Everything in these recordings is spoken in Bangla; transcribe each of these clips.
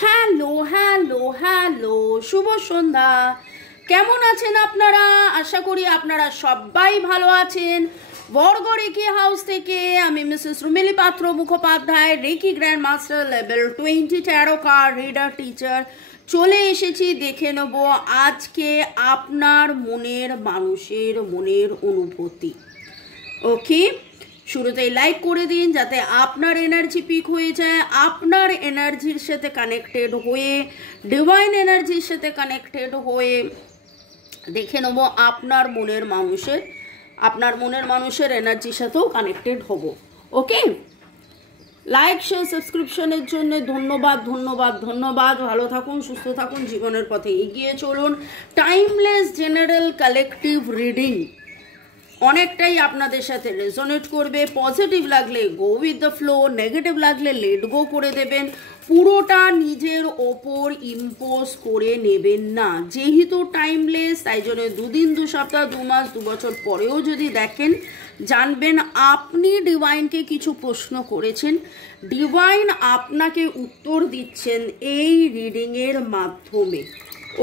হ্যালো হ্যালো হ্যালো, শুভ সন্ধ্যা। কেমন আছেন আপনারা? আশা করি আপনারা সবাই ভালো আছেন। বরগড় রেকি হাউস থেকে আমি Mrs Rumeli Patra Mukhopadhyay, reiki grand master level 20 tarot card reader teacher চলে এসেছি। দেখে নেব আজকে আপনার মনের মানুষের মনের অনুভূতি। ওকে, শুরুতেই লাইক করে দিন যাতে আপনার এনার্জি পিক হয়ে যায়, আপনার এনার্জির সাথে কানেক্টেড হয়ে, ডিভাইন এনার্জির সাথে কানেক্টেড হয়ে দেখে নেব আপনার মনের মানুষের এনার্জির সাথেও কানেক্টেড হব। ওকে, লাইক শেয়ার সাবস্ক্রিপশনের জন্য ধন্যবাদ ধন্যবাদ ধন্যবাদ। ভালো থাকুন, সুস্থ থাকুন, জীবনের পথে এগিয়ে চলুন। টাইমলেস জেনারেল কালেকটিভ রিডিং অনেকটাই আপনাদের সাথে রেজোনেট করবে। পজিটিভ লাগলে go with the flow, negative লাগলে লেট গো করে দেবেন। পুরোটা নিজের ওপর ইম্পোজ করে নেবেন না। যেহেতু টাইমলেস, তাই জন্য 2 দিন 2 সপ্তাহ 2 মাস 2 বছর পরেও যদি দেখেন, জানবেন আপনি ডিভাইনকে কিছু প্রশ্ন করেছেন, ডিভাইন আপনাকে উত্তর দিচ্ছেন এই রিডিংয়ের মাধ্যমে।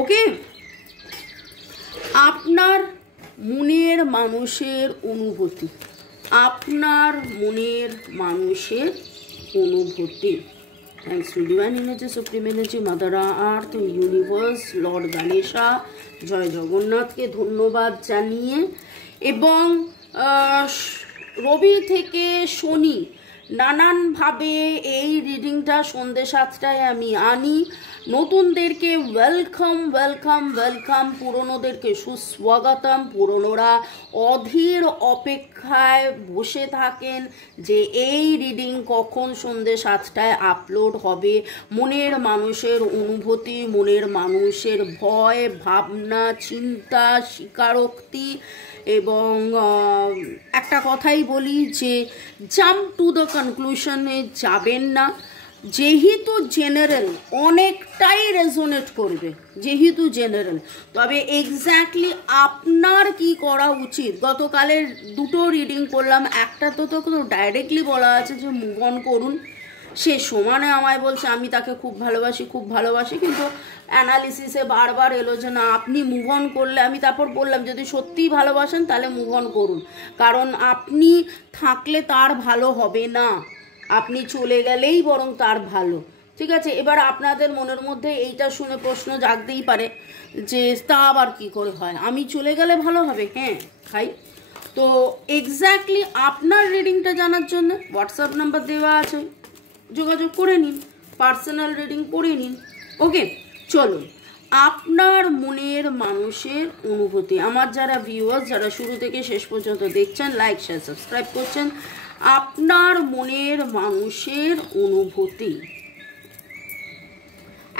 ওকে, আপনার মনের মানুষের অনুভূতি, আপনার মনের মানুষের অনুভূতি। Thanks to divine energy, supreme energy, mother earth, universe, lord Ganesha, জয় জগন্নাথকে ধন্যবাদ জানিয়ে, এবং রবি থেকে শনি নানানভাবে এই রিডিংটা সন্ধ্যে 7টায় আমি আনি। নতুনদেরকে ওয়েলকাম ওয়েলকাম ওয়েলকাম, পুরনোদেরকে সুস্বাগতম। পুরনোরা অধীর অপেক্ষায় বসে থাকেন যে এই রিডিং কখন সন্ধ্যে 7টায় আপলোড হবে। মনের মানুষের অনুভূতি, মনের মানুষের ভয়, ভাবনা, চিন্তা, স্বীকারোক্তি। এবং একটা কথাই বলি যে জাম্প টু দ্য কনক্লুশনে যাবেন না। যেহেতু জেনারেল অনেকটাই রেজোনেট করবে, যেহেতু জেনারেল, তবে এক্স্যাক্টলি আপনার কি করা উচিত। গতকালের 2টো রিডিং করলাম, একটা তো ডাইরেক্টলি বলা আছে যে মুভ অন করুন। সে সমানে আমায় বলছে আমি তাকে খুব ভালোবাসি খুব ভালোবাসি, কিন্তু অ্যানালিসিসে বারবার এলো যে না, আপনি মুভ অন করলে, আমি তারপর বললাম যদি সত্যিই ভালোবাসেন তাহলে মুভ অন করুন, কারণ আপনি থাকলে তার ভালো হবে না, আপনি চলে গেলেই বরং তার ভালো। ঠিক আছে, এবার আপনাদের মনের মধ্যে এইটা শুনে প্রশ্ন জাগতেই পারে যে তা আবার কি করে হয়, আমি চলে গেলে ভালো হবে? হ্যাঁ ভাই, তো এক্স্যাক্টলি আপনার রিডিংটা জানার জন্য হোয়াটসঅ্যাপ নাম্বার দেওয়া আছে, যোগাযোগ করে নিন, পার্সোনাল রিডিং করে নিন। ওকে, চলুন আপনার মনের মানুষের অনুভূতি। আমার যারা ভিউয়ার্স, যারা শুরু থেকে শেষ পর্যন্ত দেখছেন, লাইক শেয়ার সাবস্ক্রাইব করছেন, আপনার মনের মানুষের অনুভূতি।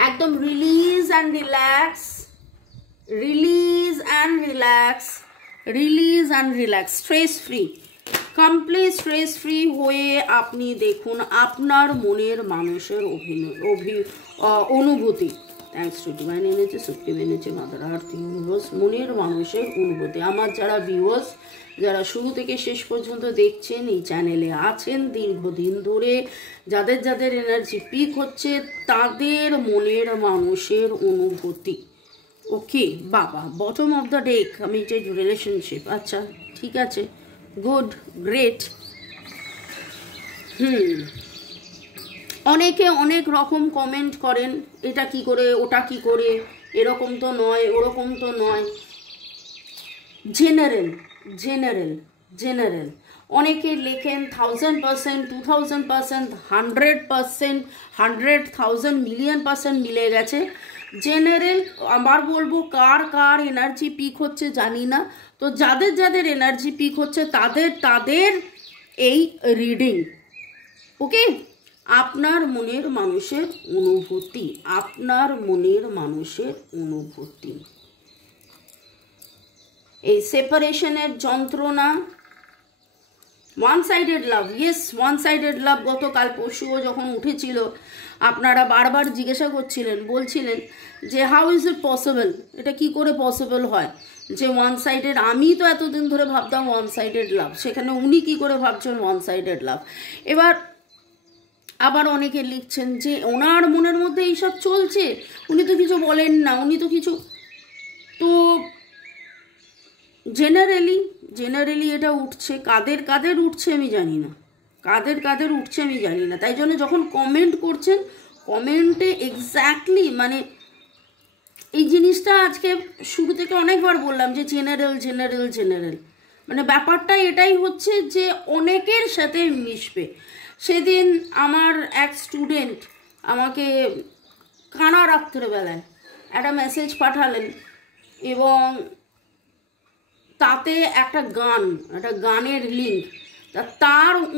একদম release and relax, release and relax, release and relax, stress free, complete stress free হয়ে আপনি দেখুন আপনার মনের মানুষের অনুভূতি। Thanks to divine energy, supreme energy, mother earth, universe, মনের মানুষের অনুভূতি। আমার যারা ভিউয়ার্স, যারা শুরু থেকে শেষ পর্যন্ত দেখছেন, এই চ্যানেলে আছেন দীর্ঘদিন ধরে, যাদের যাদের এনার্জি পিক হচ্ছে, তাদের মনের মানুষের অনুভূতি। ওকে বাবা, bottom of the deck, committed relationship. আচ্ছা ঠিক আছে, গুড, গ্রেট। অনেকে অনেক রকম কমেন্ট করেন, এটা কি করে, ওটা কি করে, এরকম তো নয়, ওরকম তো নয়। জেনারেল জেনারেল জেনারেল অনেকে লেখেন 1000%, 2000%, 100%, 100,000 মিলিয়ন% মিলে গেছে। জেনারেল আবার বলবো, কার কার এনার্জি পিক হচ্ছে জানি না, তো যাদের যাদের এনার্জি পিক হচ্ছে তাদের এই রিডিং। ওকে, আপনার মনের মানুষের অনুভূতি, আপনার মনের মানুষের অনুভূতি। এই সেপারেশনের যন্ত্রণা, ওয়ান সাইডেড লাভ, ইয়েস ওয়ান সাইডেড লাভ। গতকাল পরশুও যখন উঠেছিল, আপনারা বারবার জিজ্ঞাসা করছিলেন, বলছিলেন যে হাউ ইজ ইট পসিবল, এটা কি করে পসিবল হয় যে ওয়ান সাইডেড। আমি তো এতদিন ধরে ভাবতাম ওয়ান সাইডেড লাভ, সেখানে উনি কি করে ভাবছেন ওয়ান সাইডেড লাভ। এবার আবার অনেকে লিখছেন যে ওনার মনের মধ্যে এইসব চলছে, উনি তো কিছু বলেন না, উনি তো কিছু, তো জেনারেলি এটা উঠছে। কাদের কাদের উঠছে আমি জানি না, কাদের কাদের উঠছে আমি জানি না। তাই জন্য যখন কমেন্ট করছেন, কমেন্টে এক্স্যাক্টলি মানে এই জিনিসটা আজকে শুরু থেকে অনেকবার বললাম যে জেনারেল, মানে ব্যাপারটা এটাই হচ্ছে যে অনেকের সাথে মিশবে। সেদিন আমার এক স্টুডেন্ট আমাকে কানা রাত্রেবেলায় একটা মেসেজ পাঠালেন এবং তাতে একটা গানের লিঙ্ক,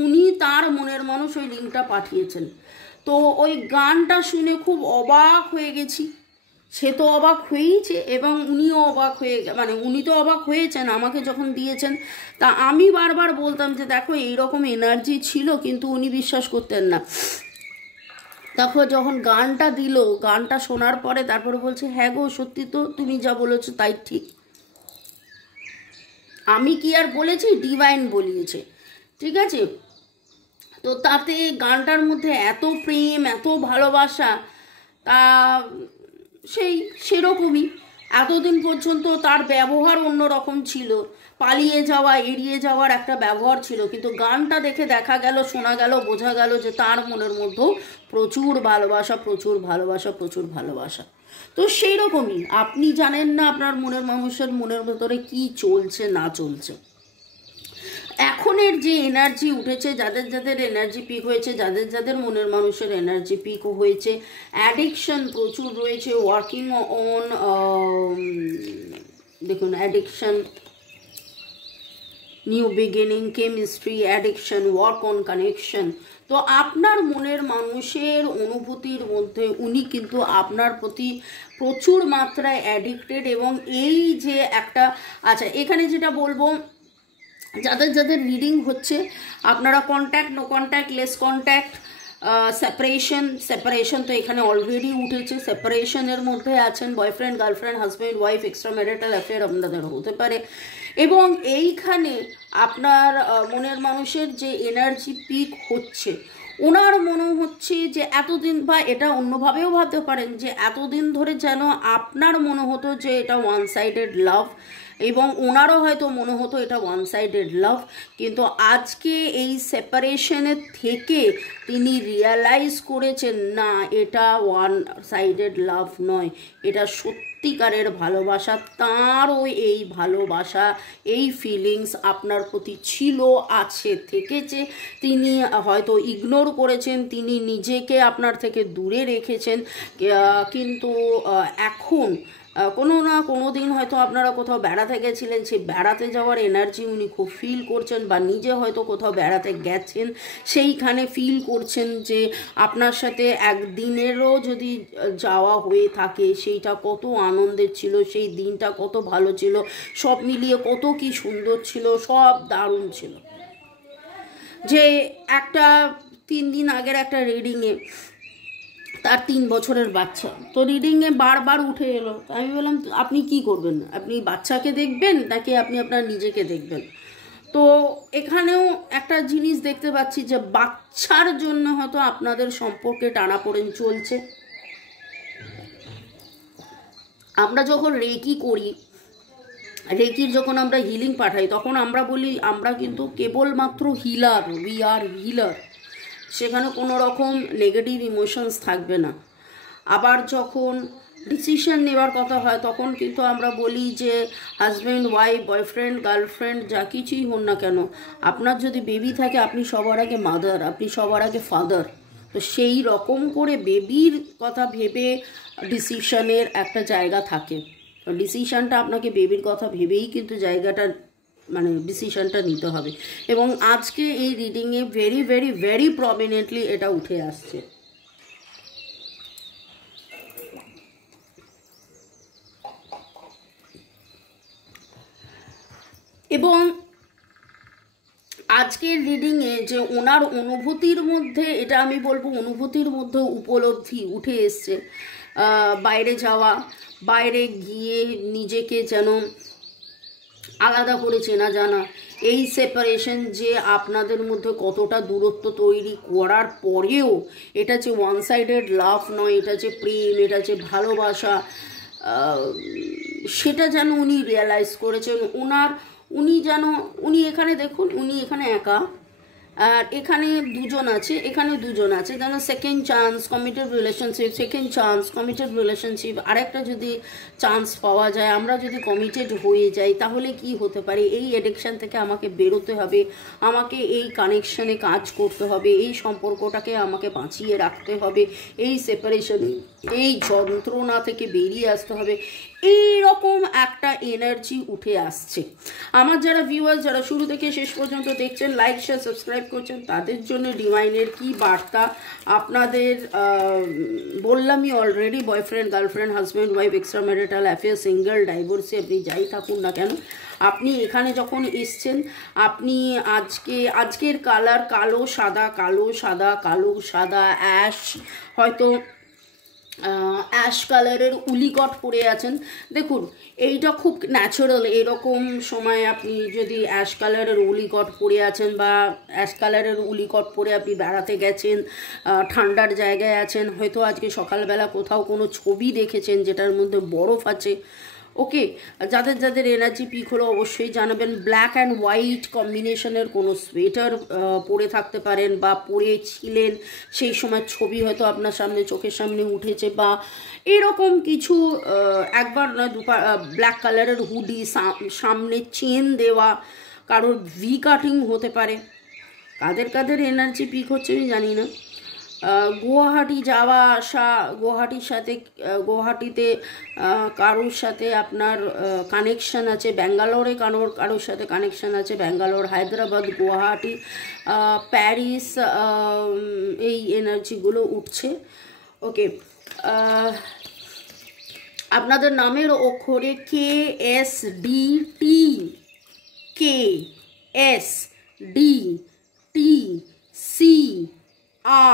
উনি তার মনের মানুষ ওই লিঙ্কটা পাঠিয়েছেন। তো ওই গানটা শুনে খুব অবাক হয়ে গেছি। সে তো অবাক হয়েইছে এবং উনিও অবাক হয়ে, মানে উনি তো অবাক হয়েছেন আমাকে যখন দিয়েছেন। তা আমি বারবার বলতাম যে দেখো এইরকম এনার্জি ছিল, কিন্তু উনি বিশ্বাস করতেন না। দেখো যখন গানটা দিল, গানটা শোনার পরে তারপরে বলছে হ্যাঁ গো সত্যি তো, তুমি যা বলেছো তাই ঠিক। আমি কি আর বলেছি, ডিভাইন বলিয়েছে, ঠিক আছে। তো তাতে গানটার মধ্যে এত প্রেম, এত ভালোবাসা, তা সেরকমই এতদিন পর্যন্ত তার ব্যবহার অন্যরকম ছিল, পালিয়ে যাওয়া, এড়িয়ে যাওয়ার একটা ব্যবহার ছিল, কিন্তু গানটা দেখে দেখা গেল, শোনা গেল, বোঝা গেল যে তার মনের মধ্যেও প্রচুর ভালোবাসা। তো সেই রকমই আপনি জানেন না আপনার মনের মানুষের মনের ভেতরে কি চলছে না চলছে। এখনের যে এনার্জি উঠেছে, যাদের যাদের এনার্জি পিক হয়েছে, যাদের মনের মানুষের এনার্জি পিক হয়েছে, অ্যাডিকশন প্রচুর রয়েছে, ওয়ার্কিং অন, দেখুন addiction, new beginning, chemistry, addiction, work on connection. তো আপনার মনের মানুষের অনুভূতির মধ্যে উনি কিন্তু আপনার প্রতি প্রচুর মাত্রায় অ্যাডিক্টেড। এবং এই যে একটা, আচ্ছা এখানে যেটা বলবো, যাদের রিডিং হচ্ছে আপনারা contact, no contact, less contact, separation তো এখানে অলরেডি উঠেছে। সেপারেশনের মধ্যে আছেন, boyfriend, girlfriend, husband, wife, extra marital affair আপনাদের হতে পারে। এবং এইখানে আপনার মনের মানুষের যে এনার্জি পিক হচ্ছে, ওনার মনে হচ্ছে যে এতদিন, বা এটা অন্যভাবেও ভাবতে পারেন যে এতদিন ধরে যেন আপনার মনে হতো যে এটা ওয়ান সাইডেড লাভ, এবং ওনারও হয়তো মনে হতো এটা ওয়ান সাইডেড লাভ, কিন্তু আজকে এই সেপারেশনের থেকে তিনি রিয়ালাইজ করেছেন না, এটা ওয়ান সাইডেড লাভ নয়, এটা সত্যিকারের ভালোবাসা। তাঁরও এই ভালোবাসা, এই ফিলিংস আপনার প্রতি ছিল, আছে, থেকেছে। তিনি হয়তো ইগনোর করেছেন, তিনি নিজেকে আপনার থেকে দূরে রেখেছেন, কিন্তু এখন কোনো না কোনো দিন হয়তো আপনারা কোথাও বেড়াতে গেছিলেন, সেই বেড়াতে যাওয়ার এনার্জি উনি খুব ফিল করছেন, বা নিজে হয়তো কোথাও বেড়াতে গেছেন, সেইখানে ফিল করছেন যে আপনার সাথে একদিনেরও যদি যাওয়া হয়ে থাকে সেইটা কত আনন্দের ছিল, সেই দিনটা কত ভালো ছিল, সব মিলিয়ে কত কি সুন্দর ছিল, সব দারুণ ছিল। যে একটা 3 দিন আগের একটা রিডিংয়ে তার 3 বছরের বাচ্চা, তো রিডিংয়ে বারবার উঠে এলো। আমি বললাম আপনি কি করবেন, আপনি বাচ্চাকে দেখবেন নাকি আপনি আপনার নিজেকে দেখবেন? তো এখানেও একটা জিনিস দেখতে পাচ্ছি যে বাচ্চার জন্য হয়তো আপনাদের সম্পর্কে টানাপোড়েন চলছে। আমরা যখন রেকি করি, রেকির যখন আমরা হিলিং পাঠাই, তখন আমরা বলি আমরা কিন্তু কেবলমাত্র হিলার, উই আর হিলার, সেখানে কোনো রকম নেগেটিভ ইমোশনস থাকবে না। আবার যখন ডিসিশন নেওয়ার কথা হয় তখন কিন্তু আমরা বলি যে হাজব্যান্ড, ওয়াইফ, বয়ফ্রেন্ড, গার্লফ্রেন্ড, যা কিছুই হন না কেন, আপনার যদি বেবি থাকে আপনি সবার আগে মাদার, আপনি সবার আগে ফাদার। তো সেই রকম করে বেবির কথা ভেবে ডিসিশনের একটা জায়গা থাকে। তো ডিসিশনটা আপনাকে বেবির কথা ভেবেই কিন্তু জায়গাটা, মানে ডিসিশনটা নিতে হবে। এবং আজকে এই রিডিংয়ে ভেরি ভেরি ভেরি প্রমিনেন্টলি এটা উঠে আসছে। এবং আজকের রিডিংয়ে যে ওনার অনুভূতির মধ্যে, এটা আমি বলবো অনুভূতির মধ্যে উপলব্ধি উঠে এসছে, বাইরে যাওয়া, বাইরে গিয়ে নিজেকে যেন আলাদা করে চেনা জানা, এই সেপারেশন যে আপনাদের মধ্যে কতটা দূরত্ব তৈরি করার পরেও এটা যে ওয়ান সাইডেড লাভ নয়, এটা যে প্রেম, এটা যে ভালোবাসা, সেটা যেন উনি রিয়েলাইজ করেছেন। উনি এখানে দেখুন, উনি এখানে একা, আর এখানে দুজন আছে যেন সেকেন্ড চান্স কমিটেড রিলেশনশিপ, আরেকটা যদি চান্স পাওয়া যায়, আমরা যদি কমিটেড হয়ে যাই তাহলে কি হতে পারে, এই অ্যাডিকশান থেকে আমাকে বেরোতে হবে, আমাকে এই কানেকশানে কাজ করতে হবে, এই সম্পর্কটাকে আমাকে বাঁচিয়ে রাখতে হবে, এই সেপারেশনে এই যন্ত্রণা থেকে বেরিয়ে আসতে হবে, এইরকম একটা এনার্জি উঠে আসছে। আমার যারা ভিউয়ার্স, যারা শুরু থেকে শেষ পর্যন্ত দেখছেন, লাইক শেয়ার সাবস্ক্রাইব করছেন, তাদের জন্য ডিভাইনের কি বার্তা আপনাদের বললামই already. Boyfriend, girlfriend, husband, wife, extra marital affair, single, divorcee, আপনি যাই থাকুন না কেন, আপনি এখানে যখন এসছেন, আপনি আজকের কালার কালো সাদা অ্যাশ, হয়তো অ্যাশ কালারের উলিকট পরে আছেন। দেখুন, এইটা খুব ন্যাচারাল। এরকম সময় আপনি যদি অ্যাশ কালারের উলিকট পরে আছেন বা অ্যাশ কালারের উলিকট পরে আপনি বেড়াতে গেছেন, ঠান্ডার জায়গায় আছেন, হয়তো আজকে সকালবেলা কোথাও কোনো ছবি দেখেছেন যেটার মধ্যে বরফ আছে, ওকে, যাদের এনার্জি পিক হলো অবশ্যই জানাবেন। ব্ল্যাক অ্যান্ড হোয়াইট কম্বিনেশনের কোনো সোয়েটার পরে থাকতে পারেন বা পরেছিলেন, সেই সময় ছবি হয়তো আপনার সামনে চোখের সামনে উঠেছে, বা এরকম কিছু, একবার নয় দুবার, ব্ল্যাক কালারের হুডি, সামনে চেন দেওয়া, কারোর ভি কাটিং হতে পারে। কাদের এনার্জি পিক হচ্ছে আমি জানি না। গুয়াহাটি যাওয়া আসা, গুয়াহাটিতে কারোর সাথে আপনার কানেকশান আছে, ব্যাঙ্গালোরে কারোর সাথে কানেকশান আছে, ব্যাঙ্গালোর, হায়দ্রাবাদ, গুয়াহাটি, প্যারিস, এই এনার্জিগুলো উঠছে। ওকে, আপনাদের নামের অক্ষরে KSDTCRA,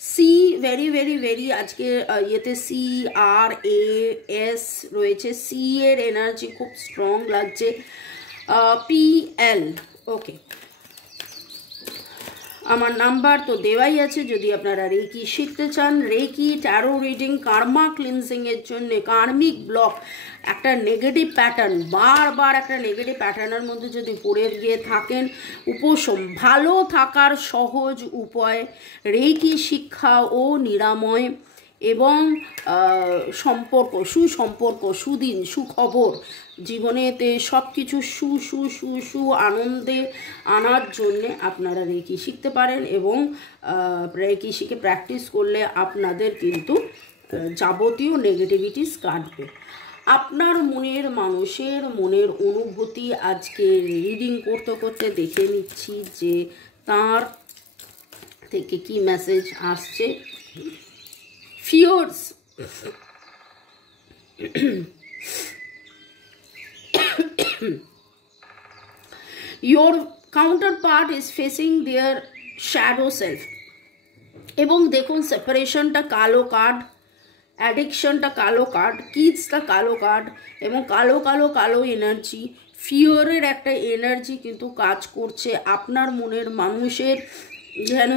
see very very very, আজকে ইয়েতে CRAS রয়েছে, সি এর এনার্জি খুব স্ট্রং লাগছে। PL, ওকে, আমার নাম্বার তো দেওয়াই আছে। যদি আপনারা রেকি শিখতে চান, রেকি, ট্যারো রিডিং, কার্মা ক্লিনজিংয়ের জন্য, কার্মিক ব্লক, একটা নেগেটিভ প্যাটার্ন, বারবার একটা নেগেটিভ প্যাটার্নের মধ্যে যদি পড়ে গিয়ে থাকেন, উপশম, ভালো থাকার সহজ উপায়, রেকি শিক্ষা ও নিরাময়, এবং সুসম্পর্ক, সুদিন, সুখবর, জীবনেতে সব কিছু আনন্দে আনার জন্যে আপনারা রেকি শিখতে পারেন। এবং রেকি শিখে প্র্যাকটিস করলে আপনাদের কিন্তু যাবতীয় নেগেটিভিটিস কাটবে। আপনার মানুষের মনের অনুভূতি আজকে রিডিং করতে করতে দেখে নিচ্ছি যে তার থেকে কি মেসেজ আসছে। Fears. Your counterpart is facing their shadow self. এবং দেখুন, সেপারেশনটা কালো কার্ড, অ্যাডিকশনটা কালো কার্ড, কিডসটা কালো কার্ড, এবং কালো এনার্জি, ফিয়ারের একটা এনার্জি কিন্তু কাজ করছে। আপনার মনের মানুষের যেন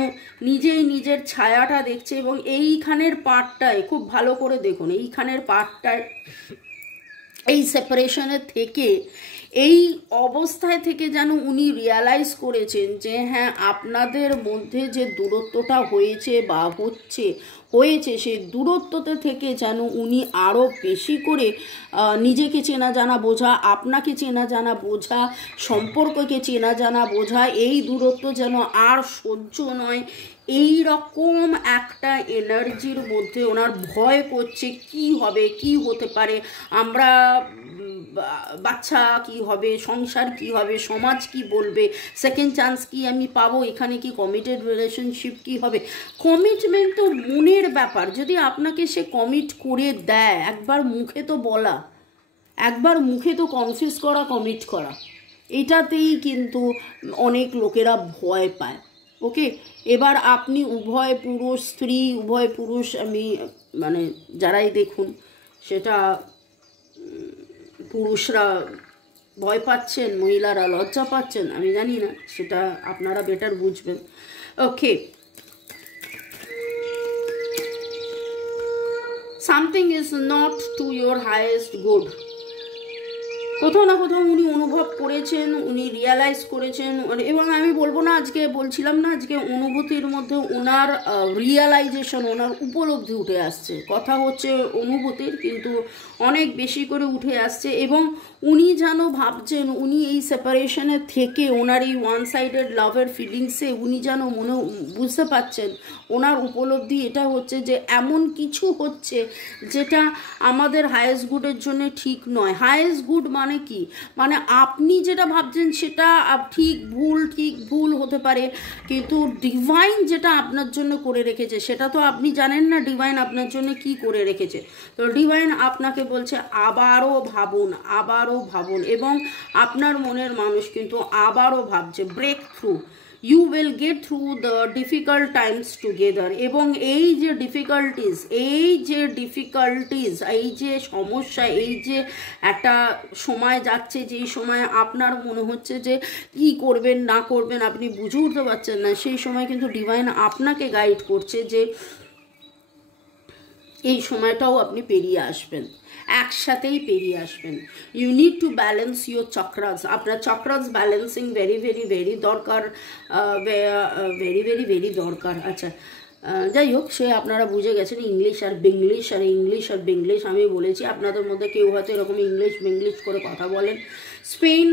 নিজের ছায়াটা দেখছে। এবং এইখানের পার্টটায় খুব ভালো করে দেখুন, এইখানের পার্টটায় এই সেপারেশনের থেকে, এই অবস্থায় থেকে যেন উনি রিয়ালাইজ করেছেন যে হ্যাঁ, আপনাদের মধ্যে যে দূরত্বটা হয়েছে বা হয়েছে সেই দূরত্বতে থেকে যেন উনি আরও বেশি করে নিজেকে চেনা জানা বোঝা, আপনাকে চেনা জানা বোঝা, সম্পর্ককে চেনা জানা বোঝা, এই দূরত্ব যেন আর সহ্য নয়, এই রকম একটা এনার্জির মধ্যে ওনার ভয় করছে। কি হবে, কি হতে পারে, আমরা বাচ্চা কি হবে, সংসার কি হবে, সমাজ কি বলবে, সেকেন্ড চান্স কি আমি পাবো, এখানে কি কমিটেড রিলেশনশিপ কি হবে। কমিটমেন্ট তো মনের ব্যাপার, যদি আপনাকে সে কমিট করে দেয়, একবার মুখে তো বলা, একবার মুখে তো কনফিউজ করা, কমিট করা, এটাতেই কিন্তু অনেক লোকেরা ভয় পায়। ওকে, এবার আপনি উভয় পুরুষ, আমি যারাই দেখুন, সেটা পুরুষরা ভয় পাচ্ছেন, মহিলারা লজ্জা পাচ্ছেন, আমি জানি না, সেটা আপনারা বেটার বুঝবেন। ওকে, something is not to your highest good. কোথাও না কোথাও উনি অনুভব করেছেন, উনি রিয়ালাইজ করেছেন, এবং আমি বলবো না, আজকে বলছিলাম না, আজকে অনুভূতির মধ্যে ওনার রিয়ালাইজেশন, ওনার উপলব্ধি উঠে আসছে। কথা হচ্ছে অনুভূতির, কিন্তু অনেক বেশি করে উঠে আসছে, এবং উনি যেন ভাবছেন উনি এই সেপারেশনের থেকে, ওনার এই ওয়ান সাইডেড লাভের ফিলিংসে উনি যেন বুঝতে পারছেন, ওনার উপলব্ধি এটা হচ্ছে যে এমন কিছু হচ্ছে যেটা আমাদের হায়েস্ট গুডের জন্য ঠিক নয়। হায়েস্ট গুড মানে কি, মানে আপনি যেটা ভাবছেন সেটা ঠিক ভুল হতে পারে, কিন্তু ডিভাইন যেটা আপনার জন্য করে রেখেছে সেটা তো আপনি জানেন না ডিভাইন আপনার জন্য কি করে রেখেছে। তো ডিভাইন আপনাকে বলছে আবারও ভাবুন, এবং আপনার মনের মানুষ কিন্তু আবারও ভাবছে breakthrough, you will get through the difficult times together। এবং এই যে ডিফিকাল্টিস, এই যে সমস্যা, এই যে একটা সময় যাচ্ছে, যেই সময় আপনার মনে হচ্ছে যে কি করবেন না করবেন আপনি বুঝে উঠতে পারছেন না, সেই সময় কিন্তু ডিভাইন আপনাকে গাইড করছে যে এই সময়টাও আপনি পেরিয়ে আসবেন, একসাথেই পেরিয়ে আসবেন। You need to balance your chakras. আপনার চক্রাস ব্যালেন্সিং ভেরি দরকার, ভেরি দরকার। আচ্ছা, যাই হোক, সে আপনারা বুঝে গেছেন ইংলিশ আর বেঙ্গলিশ আমি বলেছি। আপনাদের মধ্যে কেউ হয়তো এরকম ইংলিশ করে কথা বলেন। Spend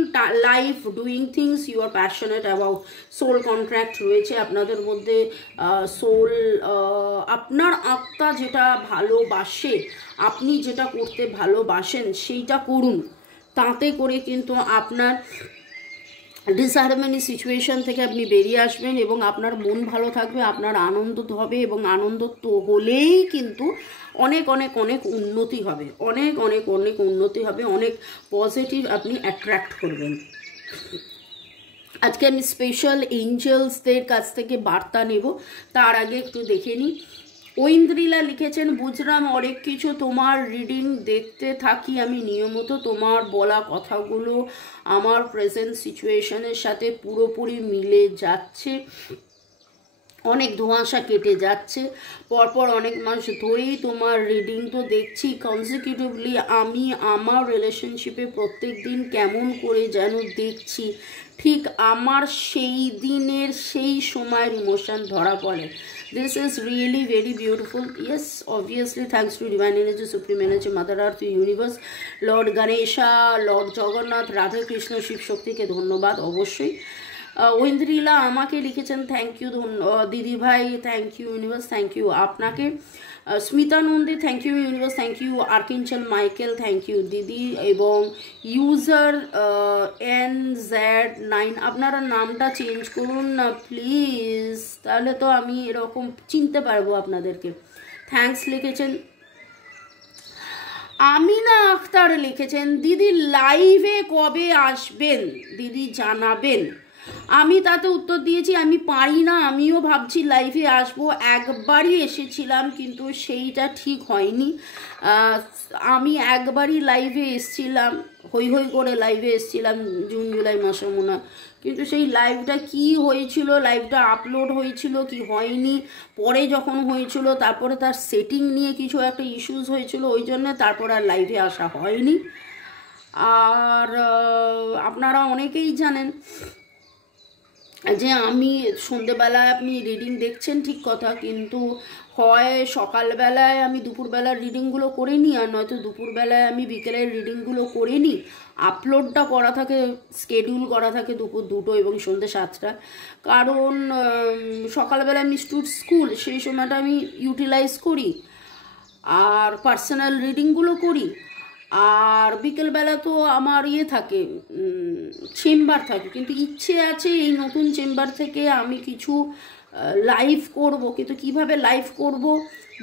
life doing things you are passionate about. Soul contract রয়েছে আপনাদের মধ্যে। সোল, আপনার আত্মা যেটা ভালোবাসে, আপনি যেটা করতে ভালোবাসেন সেইটা করুন, তাতে করে কিন্তু আপনার ডিসহারমনি সিচুয়েশন থেকে আপনি বেরিয়ে আসবেন, এবং আপনার মন ভালো থাকবে, আপনার আনন্দ হবে, এবং আনন্দ তো হলেই কিন্তু অনেক উন্নতি হবে, অনেক উন্নতি হবে, অনেক পজিটিভ আপনি অ্যাট্রাক্ট করবেন। আজকে আমি স্পেশাল এঞ্জেলসদের কাছ থেকে বার্তা নেব, তার আগে একটু দেখে নিই। ঐন্দ্রিলা লিখেছেন, বুঝলাম অনেক কিছু, তোমার রিডিং দেখতে থাকি আমি নিয়মিত, তোমার বলা কথাগুলো আমার প্রেজেন্ট সিচুয়েশনের সাথে পুরোপুরি মিলে যাচ্ছে, অনেক ধোঁয়াশা কেটে যাচ্ছে। পরপর অনেক মাস ধরেই তোমার রিডিং তো দেখছি কনজিকিউটিভলি, আমি আমার রিলেশনশিপে প্রত্যেক দিন কেমন করে যেন দেখছি, ঠিক আমার সেই দিনের সেই সময়ের ইমোশন ধরা পড়ে। This is really very beautiful. Yes, obviously thanks to Divine Energy, Supreme Energy, Mother Earth, Universe, Lord Ganesha, Lord Jagannath, Radha Krishna, Shiva শক্তিকে ধন্যবাদ অবশ্যই। ঐন্দ্রিলা আমাকে লিখেছেন, থ্যাংক ইউ দিদি ভাই, thank you universe, thank you আপনাকে। Smita Nandi, thank you universe, thank you archangel Michael, thank you দিদি। এবং ইউজার NZ9, আপনারা নামটা চেঞ্জ করুন না প্লিজ, তাহলে তো আমি এরকম চিনতে পারবো আপনাদেরকে। থ্যাঙ্কস লিখেছেন। আমিনা আখতার লিখেছেন, দিদি লাইভে কবে আসবেন দিদি জানাবেন। আমি তাতে উত্তর দিয়েছি আমি পারি না, আমিও ভাবছি লাইভে আসবো, একবারই এসেছিলাম কিন্তু সেইটা ঠিক হয়নি। আমি একবারই লাইভে এসছিলাম, হই করে লাইভে এসছিলাম জুন জুলাই মাসে মনে হয়, কিন্তু সেই লাইভটা কি হয়েছিল, লাইভটা আপলোড হয়েছিল কি হয়নি, পরে যখন হয়েছিল তারপরে তার সেটিং নিয়ে কিছু একটা ইস্যুস হয়েছিল, ওই জন্য তারপর আর লাইভে আসা হয়নি। আর আপনারা অনেকেই জানেন যে আমি সন্ধেবেলায় আপনি রিডিং দেখছেন ঠিক কথা, কিন্তু হয় সকালবেলায় আমি দুপুরবেলার রিডিংগুলো করে নিই, আর নয়তো দুপুরবেলায় আমি বিকেলের রিডিংগুলো করে নিই। আপলোডটা করা থাকে, স্কেডিউল করা থাকে দুপুর 2টো এবং সন্ধ্যে 7টা, কারণ সকালবেলা আমি স্কুল, সেই সময়টা আমি ইউটিলাইজ করি আর পার্সোনাল রিডিংগুলো করি। আর বিকেলবেলা তো আমার থাকে, চেম্বার থাকে, কিন্তু ইচ্ছে আছে এই নতুন চেম্বার থেকে আমি কিছু লাইভ করব, কিন্তু কিভাবে লাইভ করব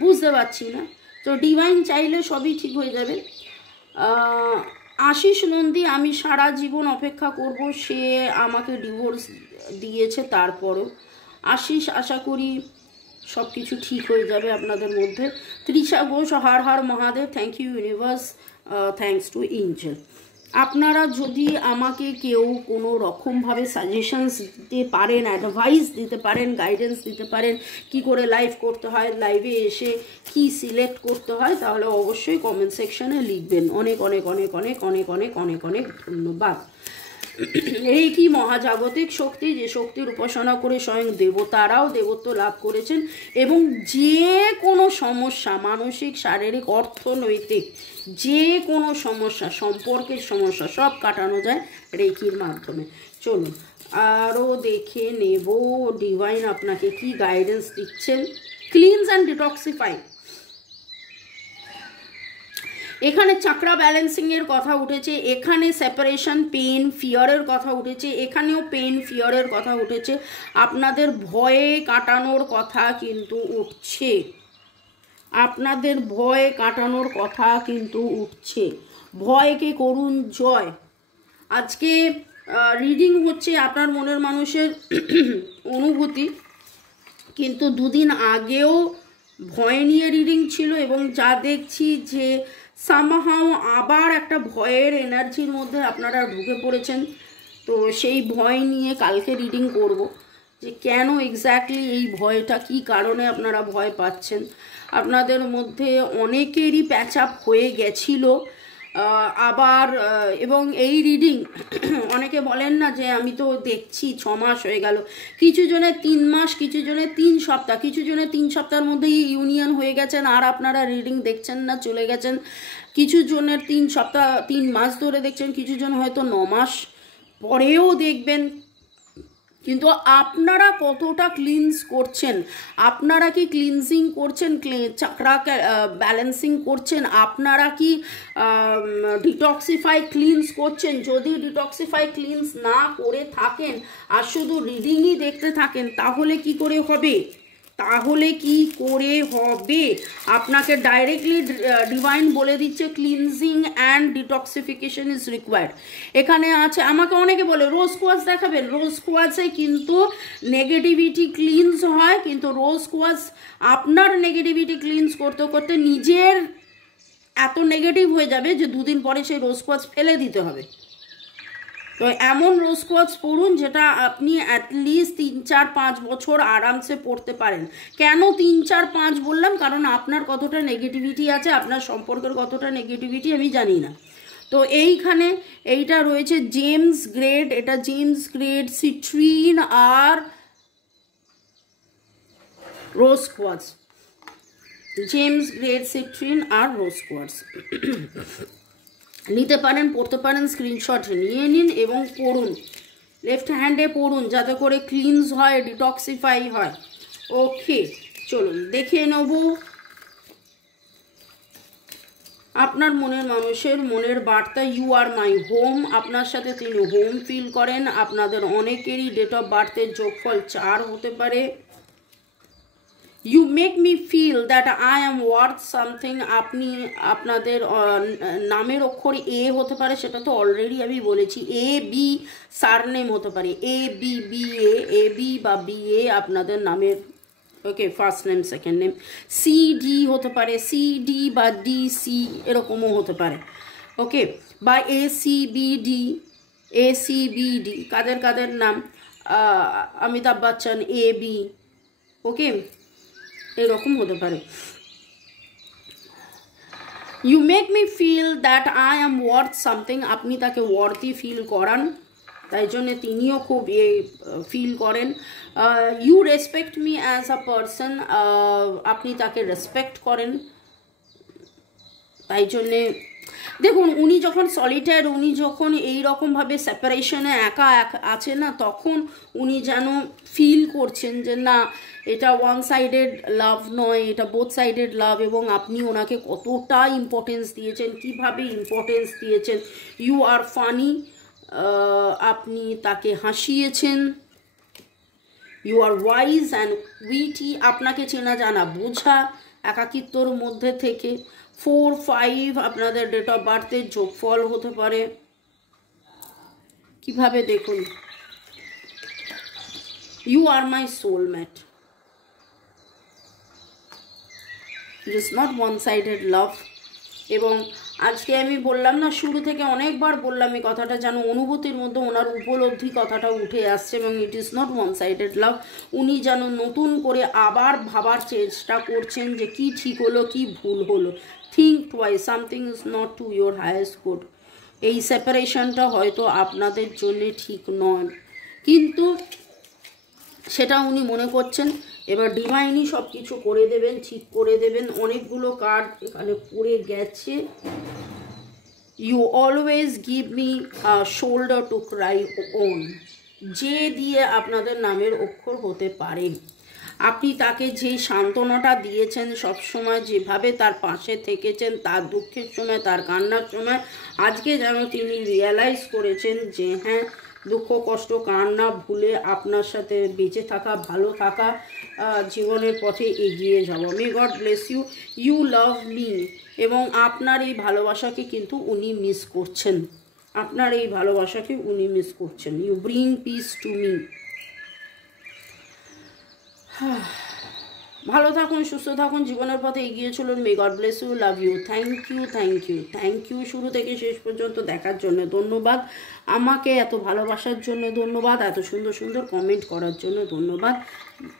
বুঝতে পারছি না। তো ডিভাইন চাইলে সবই ঠিক হয়ে যাবে। আশিস নন্দী, আমি সারা জীবন অপেক্ষা করব, সে আমাকে ডিভোর্স দিয়েছে তারপরও। আশিস, আশা করি সব কিছু ঠিক হয়ে যাবে আপনাদের মধ্যে। Trisha Ghosh, Har Har Mahadev, thank you universe, thanks to angel. আপনারা যদি আমাকে কেউ কোনো রকমভাবে সাজেশনস দিতে পারেন, অ্যাডভাইস দিতে পারেন, গাইডেন্স দিতে পারেন কি করে লাইভ করতে হয়, লাইভে এসে কি সিলেক্ট করতে হয়, তাহলে অবশ্যই কমেন্ট সেকশনে লিখবেন। অনেক অনেক অনেক অনেক অনেক অনেক অনেক অনেক ধন্যবাদ। এই কি মহাজাগতিক শক্তি, যে শক্তির উপাসনা করে স্বয়ং দেবতারাও দেবত্ব লাভ করেছেন, এবং যে কোনো সমস্যা, মানসিক, শারীরিক, অর্থনৈতিক যে কোনো সমস্যা, সম্পর্কের সমস্যা সব কাটানো যায় রেকির মাধ্যমে। চলুন আরও দেখে নেব ডিভাইন আপনাকে কি গাইডেন্স দিচ্ছেন। ক্লিনস অ্যান্ড ডিটক্সিফাই, এখানে চাকরা ব্যালেন্সিংয়ের কথা উঠেছে, এখানে সেপারেশন, পেন, ফিয়ারের কথা উঠেছে, এখানেও পেন, ফিয়ারের কথা উঠেছে। আপনাদের ভয়ে কাটানোর কথা কিন্তু উঠছে, আপনাদের ভয় কাটানোর কথা কিন্তু উঠছে। ভয়কে করুন জয়। আজকে রিডিং হচ্ছে আপনার মনের মানুষের অনুভূতি, কিন্তু দুদিন আগেও ভয় নিয়ে রিডিং ছিল, এবং যা দেখছি যে সামহাও আবার একটা ভয়ের এনার্জির মধ্যে আপনারা ঢুকে পড়েছেন। তো সেই ভয় নিয়ে কালকে রিডিং করব, যে কেন এক্স্যাক্টলি এই ভয়টা, কি কারণে আপনারা ভয় পাচ্ছেন। আপনাদের মধ্যে অনেকেরই প্যাচ আপ হয়ে গেছিল আবার, এবং এই রিডিং অনেকে বলেন না যে আমি তো দেখছি 6 মাস হয়ে গেল, কিছু জনের 3 মাস, কিছু জনের 3 সপ্তাহ, কিছু জনের 3 সপ্তাহের মধ্যেই ইউনিয়ন হয়ে গেছেন আর আপনারা রিডিং দেখছেন না, চলে গেছেন। কিছু জনের 3 সপ্তাহ 3 মাস ধরে দেখছেন, কিছু জন হয়তো 9 মাস পরেও দেখবেন। কিন্তু আপনারা কতটা ক্লিনস করছেন, আপনারা কি ক্লিনজিং করছেন, চাকরা ব্যালেন্সিং করছেন, আপনারা কি ডিটক্সিফাই ক্লিনস করছেন? যদি ডিটক্সিফাই ক্লিনস না করে থাকেন আর শুধু রিডিংই দেখতে থাকেন, তাহলে কি করে হবে? তাহলে কি করে হবে? আপনাকে ডাইরেক্টলি ডিভাইন বলে দিচ্ছে cleansing and detoxification is required. এখানে আছে, আমাকে অনেকে বলে রোজ কোয়াশ দেখাবেন, রোজ কোয়াশে কিন্তু নেগেটিভিটি ক্লিনস হয়, কিন্তু রোজ কোয়াশ আপনার নেগেটিভিটি ক্লিনস করতে করতে নিজের এত নেগেটিভ হয়ে যাবে যে 2 দিন পরে সেই রোজ কোয়াশ ফেলে দিতে হবে। তো এমন রোজ কোয়ার্টজ পড়ুন যেটা আপনি অ্যাটলিস্ট 3-4-5 বছর আরামসে পড়তে পারেন। কেন 3-4-5 বললাম? কারণ আপনার কতটা নেগেটিভিটি আছে, আপনার সম্পর্কের কতটা নেগেটিভিটি আমি জানি না। তো এইখানে এইটা রয়েছে জেমস গ্রেড, এটা জেমস গ্রেড, সিট্রিন আর রোজ কোয়ার্টজ, জেমস গ্রেড, সিট্রিন আর রোজ কোয়ার্টজ নিতে পারেন, পড়তে পারেন, স্ক্রিনশট নিয়ে নিন এবং পড়ুন, লেফট হ্যান্ডে পড়ুন, যাতে করে ক্লিনস হয়, ডিটক্সিফাই হয়। ওকে, চলুন দেখে নেব আপনার মনের মানুষের মনের বার্তা। ইউ আর মাই হোম, আপনার সাথে তিনি হোম ফিল করেন। আপনাদের অনেকেরই ডেট অফ বার্থের যোগফল 4 হতে পারে। You make me feel that I am worth something, আপনি আপনাদের নামের অক্ষর এ হতে পারে, সেটা তো অলরেডি আমি বলেছি। এ বি সারনেম হতে পারে, A B B A B বা বি এ আপনাদের নামের, okay, first name, second name. C D হতে পারে, সি ডি বা ডি সি এরকমও হতে পারে, ওকে, বা A C B D, A C B D কাদের কাদের নাম, Amitabh Bachchan, A B, okay, এরকম হতে পারে। You make me feel that I am worth something, আপনি তাকে ওয়ার্থি ফিল করান, তাই জন্যে তিনিও খুব ফিল করেন। You respect me as a person, আপনি তাকে রেসপেক্ট করেন, তাই জন্যে দেখুন উনি যখন সলিটার, উনি যখন এই রকমভাবে সেপারেশনে একা আছে না, তখন উনি যেন ফিল করছেন যে না, এটা ওয়ান সাইডেড লাভ নয়, এটা বোথ সাইডেড লাভ, এবং আপনি ওনাকে কতটা ইম্পর্টেন্স দিয়েছেন, কিভাবে ইম্পর্টেন্স দিয়েছেন। ইউ আর ফানি, আপনি তাকে হাসিয়েছেন। You are wise and witty, আপনাকে চেনা জানা বোঝা একাকিত্বর মধ্যে থেকে। 4-5 আপনাদের ডেট অফ বার্থের যোগফল হতে পারে। কিভাবে দেখুন, you are my soulmate, it is not one sided love, এবং আজকে আমি বললাম না, শুরু থেকে অনেকবার বললাম এই কথাটা, যেন অনুভূতির মধ্যে ওনার উপলব্ধি কথাটা উঠে আসছে, এবং it is not one sided love. উনি যেন নতুন করে আবার ভাবার চেষ্টা করছেন যে কি ঠিক হলো কি ভুল হলো। Think twice, something is not to your highest good. এই সেপারেশনটা হয়তো আপনাদের জন্য ঠিক নয়, কিন্তু সেটা উনি মনে করছেন। এবার ডিভাইনই সব কিছু করে দেবেন, ঠিক করে দেবেন। অনেকগুলো কার্ড এখানে পড়ে গেছে। You always give me shoulder to cry on. যে দিয়ে আপনাদের নামের অক্ষর হতে পারে। আপনি তাকে যে সান্ত্বনাটা দিয়েছেন, সবসময় যেভাবে তার পাশে থেকেছেন, তার দুঃখের সময়, তার কান্নার সময়, আজকে যেন তিনি রিয়ালাইজ করেছেন যে হ্যাঁ, দুঃখ কষ্ট কান্না ভুলে আপনার সাথে বেঁচে থাকা, ভালো থাকা, জীবনের পথে এগিয়ে যাওয়া। May God bless you, you love me. এবং আপনার এই ভালোবাসাকে কিন্তু উনি মিস করছেন, আপনার এই ভালোবাসাকে উনি মিস করছেন। You bring peace to me. ভালো থাকুন, সুস্থ থাকুন, জীবনের পথে এগিয়ে চলুন। May God bless you, love you, thank you, thank you, thank you. শুরু থেকে শেষ পর্যন্ত দেখার জন্য ধন্যবাদ, আমাকে এত ভালোবাসার জন্য ধন্যবাদ, এত সুন্দর সুন্দর কমেন্ট করার জন্য ধন্যবাদ।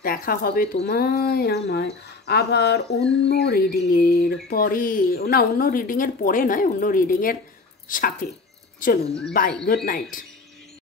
দেখা হবে তোমায় আমায় আবার অন্য রিডিংয়ের পরে, না অন্য রিডিংয়ের পরে নয়, অন্য রিডিংয়ের সাথে। চলুন, বাই, গুড নাইট।